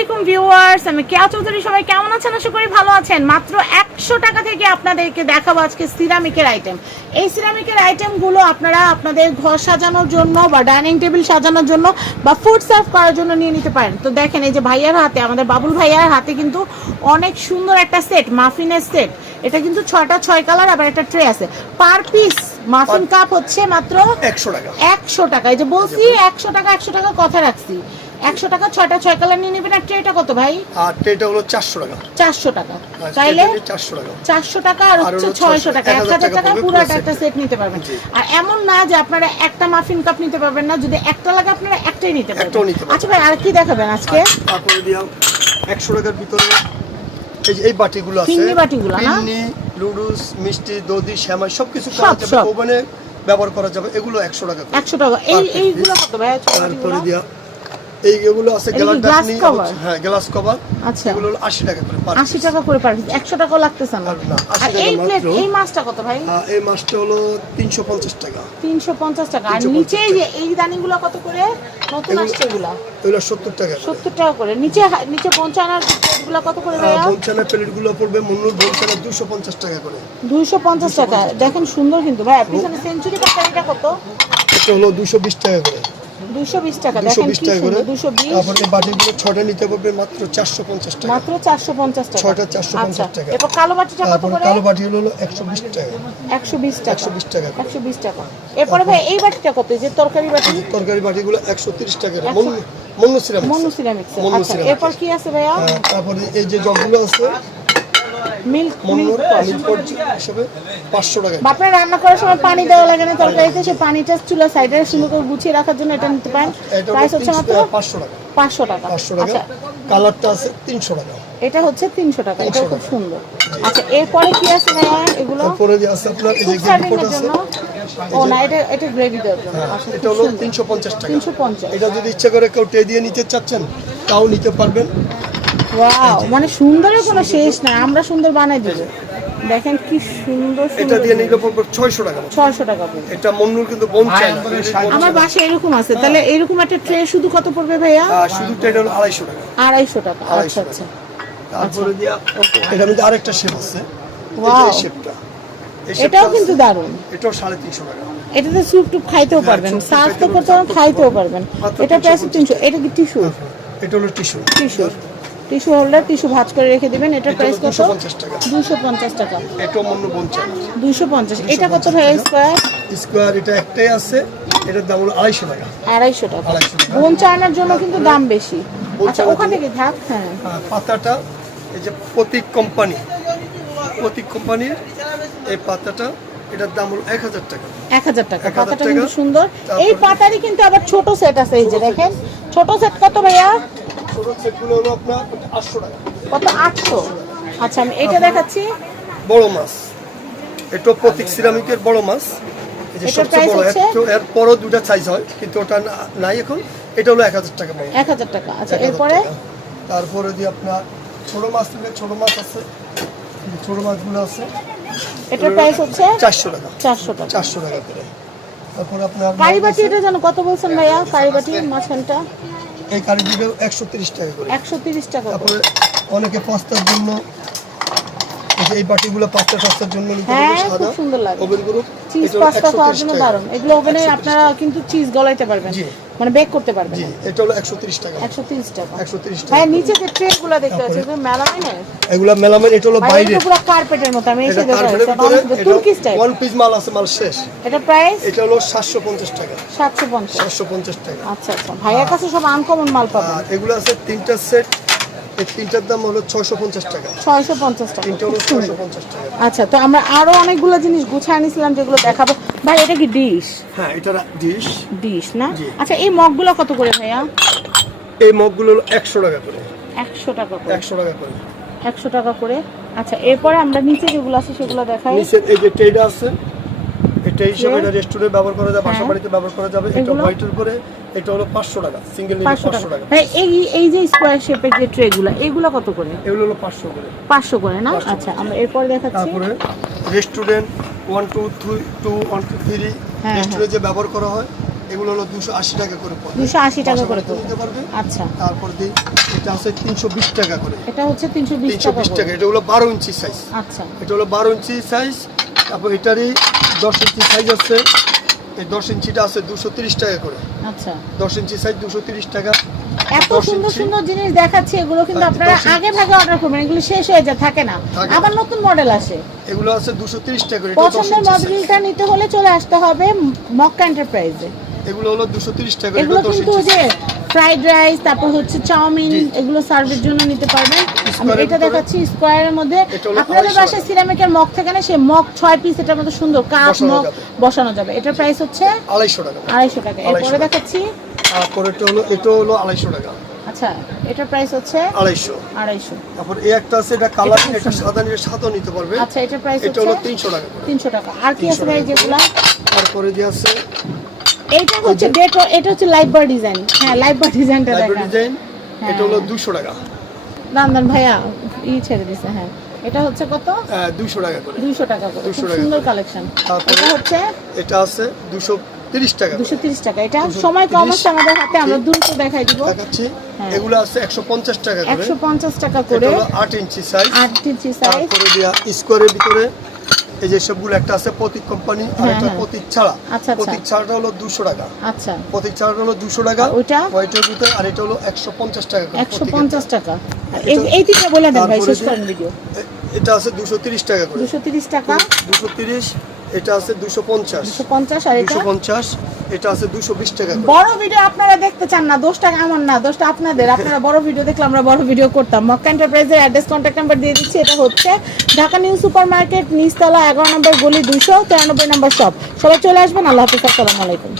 আলাইকুম ভিউয়ার্স আমি কেয়া চৌধুরী। সবাই কেমন আছেন? আশা করি ভালো আছেন। মাত্র একশো টাকা থেকে আপনাদেরকে দেখাবো আজকে সিরামিকের আইটেম এই সিরামিকের আইটেমগুলো আপনারা আপনাদের ঘর সাজানোর জন্য বা ডাইনিং টেবিল সাজানোর জন্য বা ফুড সার্ভ করার জন্য নিয়ে নিতে পারেন। তো দেখেন এই যে ভাইয়ার হাতে আমাদের বাবুল ভাইয়ার হাতে কিন্তু অনেক সুন্দর একটা সেট মাফিনের সেট এটা কিন্তু ছটা ছয় কালার আবার একটা ট্রে আছে। পার পিস মাফিন কাপ হচ্ছে মাত্র একশো টাকা। একশো টাকা। এই যে বলছি একশো টাকা একশো টাকা কথা রাখছি। একশো টাকা ছয়টা ছয় কালার নিয়ে নেবেন। আর ট্রেটা কত ভাই? আর ট্রেটা হলো চারশো টাকা। চারশো টাকা। তাইলে চারশো টাকা। চারশো টাকা আর হচ্ছে ছয়শো 600 টাকা। এক 1000 হাজার টাকা পুরো একটা সেট নিতে পারবেন। আর এমন না যে আপনারা একটা মাফিন কাপ নিতে পারবেন না যদি একটা লাগে আপনারা একটাই নিতে পারবেন। আচ্ছা ভাই আর কি দেখাবেন আজকে? একশো টাকার ভিতরে এই যে এই বাটিগুলো আছে বাটিগুলো না? লুডুস মিষ্টি দধি শ্যামাই সবকিছু সব, করা যাবে। ওভেনে ব্যবহার করা যাবে। এগুলো একশো টাকা। একশো টাকা। এই এইগুলো কত ভাই? তারপরে দিয়া এই এগুলো আছে গ্লাস glass হ্যাঁ গ্লাস কভার আচ্ছা। এগুলো হলো আশি টাকা করে per আশি টাকা করে পার একশো টাকাও লাগতেছে না। আর না, 80 আর টাকা এই প্লেট এই মাছটা কত ভাই? এই মাছটা হলো তিনশো পঞ্চাশ টাকা। তিনশো পঞ্চাশ টাকা। আর নিচে যে এই দানিগুলো কত করে? নতুন আসছে এগুলা? এগুলো সত্তর টাকা করে। টাকা করে। নিচে হা- নিচে পঞ্চান্নার প্লেটগুলো কত করে ভাইয়া? বলছানা প্লেটগুলো পড়বে মুন্নুর বলছানা দুশো পঞ্চাশ টাকা করে। দুইশো পঞ্চাশ টাকা। দেখেন সুন্দর কিন্তু ভাই পিছনে সেঞ্চুরি কত? এটা হলো দুশো বিশ টাকা করে। দুইশো বিশ টাকা। দেখেন কি সুন্দর বাটিগুলো ছটা নিতে মাত্র টাকা। মাত্র চারশো পঞ্চাশ টাকা। ছয়টা 450 আচ্ছা টাকা। এরপর কালো বাটিটা কত করে? কালো বাটি হলো একশো বিশ টাকা। এরপরে ভাই এই বাটিটা কত? যে তরকারি বাটি? তরকারি বাটিগুলো একশো তিরিশ টাকা করে। একশো- মন্নু- মন্নু সিরামিক্স। মনু সিরামিক্স আচ্ছা এরপর কি আছে ভাইয়া? তারপরে এই যে জগগুলো আছে মিল্ক মিল্ক হিসেবে পাঁচশো টাকা। আপনার রান্না করার সময় পানি দেওয়া লাগে না তরকারিতে সে পানিটা চুলা সাইডে সুন্দর করে গুছিয়ে রাখার জন্য এটা নিতে পারেন। প্রাইস হচ্ছে মাত্র পাঁচশো টাকা। পাঁচশো টাকা। পাঁচশো টাকা। আচ্ছা। কালারটা আছে তিনশো টাকা। এটা হচ্ছে তিনশো টাকা এটা খুব সুন্দর। আচ্ছা এরপরে কি আছে ভাইয়া এগুলো? তারপরে যে আছে আপনার এই যে এর আছে। ও না এটা এটা গ্রেভি দেওয়ার জন্য। হ্যাঁ, আচ্ছা এটা হলো তিনশো পঞ্চাশ টাকা। তিনশো পঞ্চাশ। এটা যদি ইচ্ছা করে কেউ টে দিয়ে নিতে চাচ্ছেন তাও নিতে পারবেন। ওয়াও মানে সুন্দরের কোনো শেষ না আমরা সুন্দর বানাই দিব। দেখেন কি সুন্দর এটা দিয়ে নিলে পড়বে ছয়শো টাকা। ছয়শো টাকা পড়বে। এটা মন্নুর কিন্তু বোন না। আমার বাসায় এরকম আছে তাহলে এরকম একটা ট্রে শুধু কত পড়বে ভাইয়া? আর শুধু এটা হলো আড়াইশো টাকা। আড়াইশো টাকা আচ্ছা আচ্ছা। তারপরে দিয়া এটা মধ্যে আরেকটা শেপ আছে। যে এই শেপটা এটাও কিন্তু দারুণ। এটাও সাড়ে তিনশো টাকা। এটাতে স্যুপ টুপ খাইতেও পারবেন হ্যাঁ, সার্ভ তো খাইতে করতে পারবেন পারবেন, খাইতেও পারবেন। এটা 350 তিনশো এটা কি টিস্যু এটা হলো tissue tissue tissue holder tissue ভাঁজ করে রেখে দিবেন। এটা এটা প্রাইস কত? দুশো পঞ্চাশ টাকা। দুশো পঞ্চাশ টাকা। এটাও মন্নু বোন চায় দুশো পঞ্চাশ। এটা কত ভাই স্কোয়ার স্কোয়ার এটা একটাই আছে। এটার দাম হলো আড়াইশো টাকা। আড়াইশো টাকা। বোন চায়নার জন্য কিন্তু দাম বেশি। আচ্ছা ওখানে কি থাক হ্যাঁ। আর পাতাটা এই যে প্রতীক কোম্পানি। প্রতীক কোম্পানির এই পাতাটা এটার দাম হলো এক হাজার টাকা। এক হাজার টাকা। 1000 পাতাটা কিন্তু সুন্দর। এই পাতারই কিন্তু আবার ছোট সেট আছে এই যে দেখেন। ছোট সেট কত ভাইয়া? ছোট সেটগুলো হলো আপনার কত? আটশো? আচ্ছা আমি এটা দেখাচ্ছি। বড় মাছ। এটা প্রতীক সিরামিকের বড় মাছ। যে সবচেয়ে বড় হচ্ছে? এর- এর পরও দুটা সাইজ হয় কিন্তু ওটা নাই এখন। এটা হলো এক হাজার টাকা এক হাজার টাকা। আচ্ছা 1000 এরপরে? টাকা। তারপরে দিয়ে আপনার ছোট মাছ নিলে ছোট মাছ আছে। ছোট মাছগুলো আছে। এটার প্রাইস হচ্ছে? চারশো টাকা। চারশো টাকা। চারশো টাকা করে। তারপরে আপনার কারিবাটি এটা যেন কত বলছেন ভাইয়া? কারিবাটি মাঝখানটা? এই কারিগুলো একশো তিরিশ টাকা করে। একশো তিরিশ টাকা করে। তারপরে অনেকে পাস্তার জন্য এই বাটিগুলো পাস্তা টাস্তার জন্য নিতে হ্যাঁ খুব সুন্দর লাগে। ওভেন গ্রুপ চিজ পাস্তা খাওয়ার জন্য দারুণ। এগুলো ওভেনে আপনারা কিন্তু চিজ গলাইতে পারবেন। মানে বেক করতে পারবে জি এটা হলো একশো তিরিশ টাকা। একশো তিরিশ টাকা। একশো তিরিশ টাকা। হ্যাঁ নিচে যে ট্রেগুলো দেখতে পাচ্ছি এগুলো মেলামাইন এগুলো মেলামাইন এটা হলো বাইরে পুরো কার্পেটের মতো আমি এসে দেখে তুর্কি স্টাইল ওয়ান পিস মাল আছে মাল শেষ। এটা প্রাইস এটা হলো সাতশো পঞ্চাশ টাকা। সাতশো পঞ্চাশ। সাতশো পঞ্চাশ টাকা। আচ্ছা আচ্ছা। ভাইয়ের কাছে সব আনকমন মাল পাবেন। এগুলো আছে তিনটা সেট এই তিনটার দাম হলো ছয়শো পঞ্চাশ টাকা। ছয়শো পঞ্চাশ টাকা। তিনটা হলো সুন্দর। ছয়শো পঞ্চাশ টাকা। আচ্ছা তো আমরা আরও অনেকগুলো জিনিস গুছায় নিছিলাম যেগুলো দেখাবো। ভাই এটা কি ডিশ? হ্যাঁ এটা ডিশ। ডিশ না? আচ্ছা এই মগগুলো কত করে ভাইয়া? এই মগগুলো হলো একশো টাকা করে। একশো টাকা করে। টাকা করে। একশো টাকা করে। আচ্ছা এরপরে আমরা নিচে যেগুলো আছে সেগুলো দেখাই। এই যে ট্রেটা আছে এটা হিসাবে Okay. এটা রেস্টুরেন্টে ব্যবহার করা যাবে বাসা হ্যাঁ। বাড়িতে ব্যবহার করা যাবে। এটা? হোয়াইটের উপরে এটা হলো পাঁচশো টাকা সিঙ্গেল নিলে পাঁচশো পাঁচশো টাকা। টাকা। ভাই এই এই যে স্কোয়ার শেপের যে ট্রেগুলো এগুলো কত করে? এগুলো হলো পাঁচশো করে। পাঁচশো করে না? আচ্ছা আমরা এরপর দেখাচ্ছি। তারপরে restaurant one two three two one two three হ্যাঁ। রেস্টুরেন্টে যে ব্যবহার করা হয় এগুলো হলো দুশো আশি টাকা করে পড়বে। 280 টাকা করে নিতে পারবে। আচ্ছা। তারপর দিই এটা তিনশো বিশ টাকা করে। এটা হচ্ছে তিনশো বিশ তিনশো টাকা বিশ করে। টাকা এটা হলো বারো ইঞ্চি সাইজ আচ্ছা। এটা হলো বারো ইঞ্চি সাইজ তারপর এটারই দশ ইঞ্চি সাইজ আছে। এই দশ ইঞ্চিটা আছে দুশো তিরিশ টাকা করে। আচ্ছা। দশ ইঞ্চি সাইজ দুশো তিরিশ টাকা। এত সুন্দর সুন্দর জিনিস দেখাচ্ছি এগুলো কিন্তু হ্যাঁ, আপনারা আগে ভাগে অর্ডার করবেন এগুলো শেষ হয়ে যায় থাকে না। আবার নতুন মডেল আসে। এগুলো আছে দুশো তিরিশ টাকা করে পছন্দের মডেলটা নিতে হলে চলে আসতে হবে মক্কা এন্টারপ্রাইজে এগুলো হলো দুশো তিরিশ টাকা করে এগুলো কিন্তু যে ফ্রাইড রাইস তারপর হচ্ছে চাউমিন এগুলো সার্ভের জন্য নিতে পারবেন। আমি এটা দেখাচ্ছি স্কোয়ারের মধ্যে। আপনাদের বাসায় সিরামিকের মগ থাকে না সেই মগ ছয় পিস এটার মধ্যে সুন্দর কাপ মগ বসানো যাবে। এটার প্রাইস হচ্ছে আড়াইশো টাকা। আড়াইশো টাকা। এরপরে দেখাচ্ছি। তারপর এটা হলো এটা হলো আড়াইশো টাকা। আচ্ছা এটার প্রাইস হচ্ছে আড়াইশো। আড়াইশো। তারপর এই একটা আছে এটা কালার এটা সাদা নিয়ে সাদাও নিতে পারবে। আচ্ছা এটার প্রাইস এটা হলো হচ্ছে তিনশো টাকা। করে তিনশো টাকা। আর কি আছে ভাই টাকা। তারপরে যে আছে এইটা হচ্ছে ডেটো এটা হচ্ছে লাইভ বার ডিজাইন হ্যাঁ লাইভ বার ডিজাইনটা লাইব্রেরি দেখা। ডিজাইন হ্যাঁ। এটা হলো দুশো টাকা। দান দান ভাইয়া ই ছেড়ে দিছে হ্যাঁ। এটা হচ্ছে কত? দুশো টাকা করে। দুইশো টাকা করে। 200 টাকা সুন্দর কালেকশন এটা হচ্ছে এটা আছে দুশো তিরিশ টাকা করে। দুশো তিরিশ টাকা। এটা সময় কম আছে আমাদের হাতে আমরা। দ্রুত দেখাই দিব। দেখাচ্ছি। হ্যাঁ। এগুলো আছে একশো পঞ্চাশ টাকা করে। একশো পঞ্চাশ টাকা এটা করে হলো আট ইঞ্চি সাইজ আট ইঞ্চি সাইজ তারপরে দিয়া স্কোয়ারের ভিতরে এই যে সবগুলো একটা আছে প্রতীক কোম্পানি আর হ্যাঁ, একটা হ্যাঁ। প্রতীক ছাড়া। আচ্ছা, আচ্ছা। প্রতীক ছাড়াটা হলো দুশো টাকা। আচ্ছা। প্রতীক ছাড়াটা হলো দুশো টাকা আর ওইটা? হোয়াইটের ভিতরে আর এটা হলো একশো পঞ্চাশ টাকা একশো পঞ্চাশ টাকা। এই তিনটা বলে দেন ভাই শেষ করেন ভিডিও এটা আছে দুশো তিরিশ টাকা করে। দুশো তিরিশ টাকা। দুশো তিরিশ এটা আছে দুশো পঞ্চাশ। দুশো পঞ্চাশ আর এটা? দুশো পঞ্চাশ এটা আছে দুশো বিশ টাকা বড় ভিডিও আপনারা দেখতে চান না দোষটা আমার না দোষটা আপনাদের। আপনারা বড় ভিডিও দেখলে আমরা বড় ভিডিও করতাম। মক্কা এন্টারপ্রাইজের অ্যাড্রেস কন্ট্যাক্ট নাম্বার দিয়ে দিচ্ছি এটা হচ্ছে ঢাকা নিউ সুপার মার্কেট নিচতলা এগারো নম্বর গলি দুশো তিরানব্বই নম্বর শপ সবাই চলে আসবেন আল্লাহ হাফিজ আসসালামু আলাইকুম।